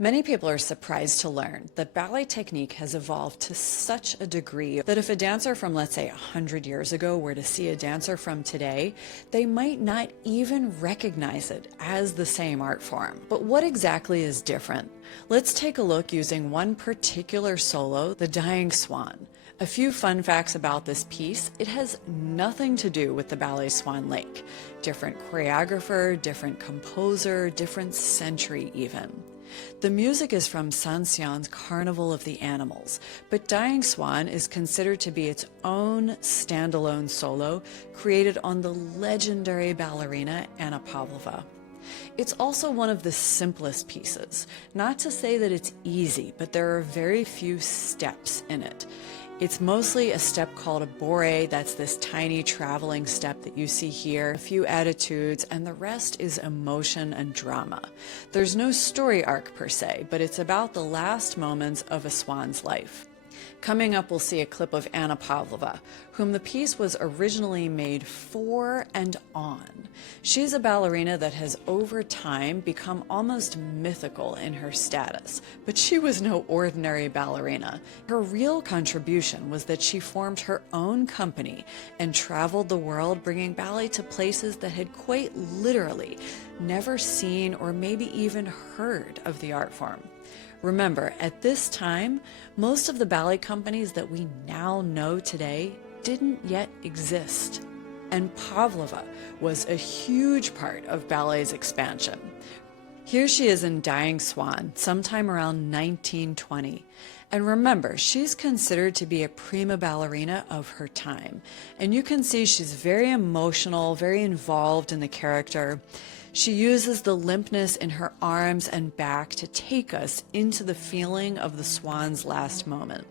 Many people are surprised to learn that ballet technique has evolved to such a degree that if a dancer from, let's say, 100 years ago were to see a dancer from today, they might not even recognize it as the same art form. But what exactly is different? Let's take a look using one particular solo, the Dying Swan. A few fun facts about this piece: it has nothing to do with the ballet Swan Lake. Different choreographer, different composer, different century even. The music is from Saint-Saëns Carnival of the Animals, but Dying Swan is considered to be its own standalone solo created on the legendary ballerina Anna Pavlova. It's also one of the simplest pieces. Not to say that it's easy, but there are very few steps in it. It's mostly a step called a bourrée. That's this tiny traveling step that you see here, a few attitudes, and the rest is emotion and drama. There's no story arc per se, but it's about the last moments of a swan's life. Coming up, we'll see a clip of Anna Pavlova, whom the piece was originally made for and on. She's a ballerina that has over time become almost mythical in her status, but she was no ordinary ballerina. Her real contribution was that she formed her own company and traveled the world, bringing ballet to places that had quite literally never seen or maybe even heard of the art form. Remember, at this time, most of the ballet companies that we now know today didn't yet exist. And Pavlova was a huge part of ballet's expansion. Here she is in Dying Swan, sometime around 1920. And remember, she's considered to be a prima ballerina of her time. And you can see she's very emotional, very involved in the character. She uses the limpness in her arms and back to take us into the feeling of the swan's last moment.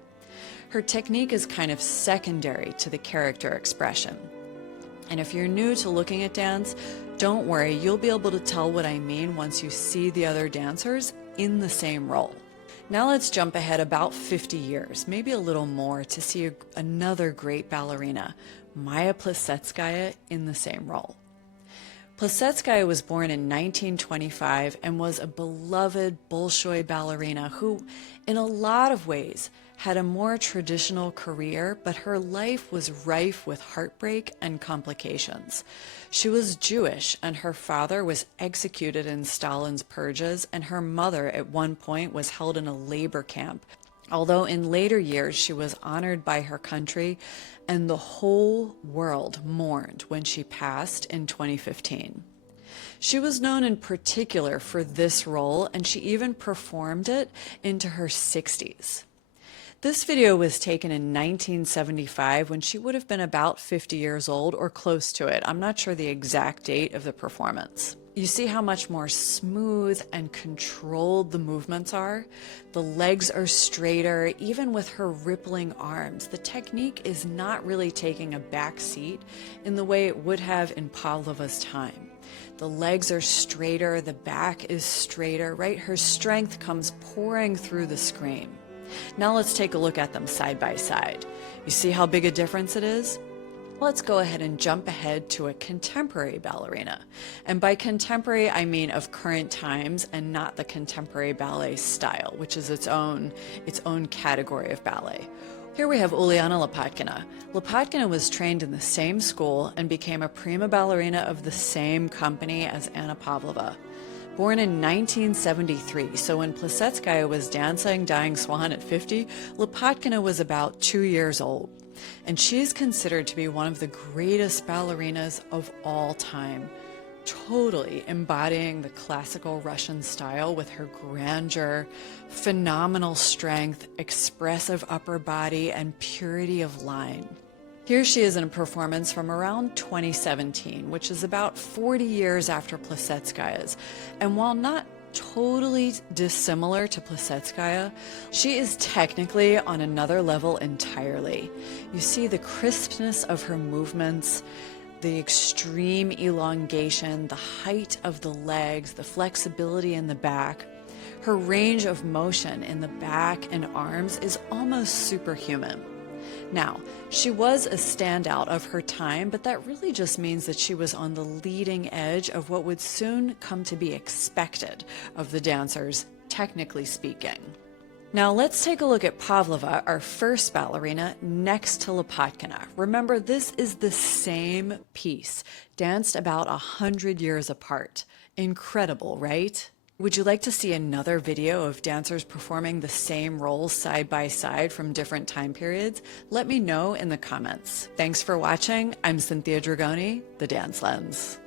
Her technique is kind of secondary to the character expression. And if you're new to looking at dance, don't worry, you'll be able to tell what I mean once you see the other dancers in the same role. Now let's jump ahead about 50 years, maybe a little more, to see another great ballerina, Plisetskaya, in the same role. Plisetskaya was born in 1925 and was a beloved Bolshoi ballerina who, in a lot of ways, had a more traditional career, but her life was rife with heartbreak and complications. She was Jewish, and her father was executed in Stalin's purges, and her mother at one point was held in a labor camp. Although in later years she was honored by her country, and the whole world mourned when she passed in 2015. She was known in particular for this role, and she even performed it into her 60s. This video was taken in 1975 when she would have been about 50 years old or close to it. I'm not sure the exact date of the performance. You see how much more smooth and controlled the movements are? The legs are straighter, even with her rippling arms. The technique is not really taking a back seat in the way it would have in Pavlova's time. The legs are straighter, the back is straighter, right? Her strength comes pouring through the scream. Now let's take a look at them side by side. You see how big a difference it is? Let's go ahead and jump ahead to a contemporary ballerina. And by contemporary, I mean of current times and not the contemporary ballet style, which is its own category of ballet. Here we have Ulana Lopatkina. Lopatkina was trained in the same school and became a prima ballerina of the same company as Anna Pavlova. Born in 1973, so when Plisetskaya was dancing Dying Swan at 50, Lopatkina was about 2 years old. And she's considered to be one of the greatest ballerinas of all time, totally embodying the classical Russian style with her grandeur, phenomenal strength, expressive upper body, and purity of line. Here she is in a performance from around 2017, which is about 40 years after Plisetskaya's. And while not totally dissimilar to Plisetskaya, she is technically on another level entirely. You see the crispness of her movements, the extreme elongation, the height of the legs, the flexibility in the back. Her range of motion in the back and arms is almost superhuman. Now, she was a standout of her time, but that really just means that she was on the leading edge of what would soon come to be expected of the dancers 10 technically speaking. Now let's take a look at Pavlova, our first ballerina, next to Lopatkina. Remember, this is the same piece, danced about 100 years apart. Incredible, right? Would you like to see another video of dancers performing the same roles side by side from different time periods? Let me know in the comments. Thanks for watching. I'm Cynthia Dragoni, The Dance Lens.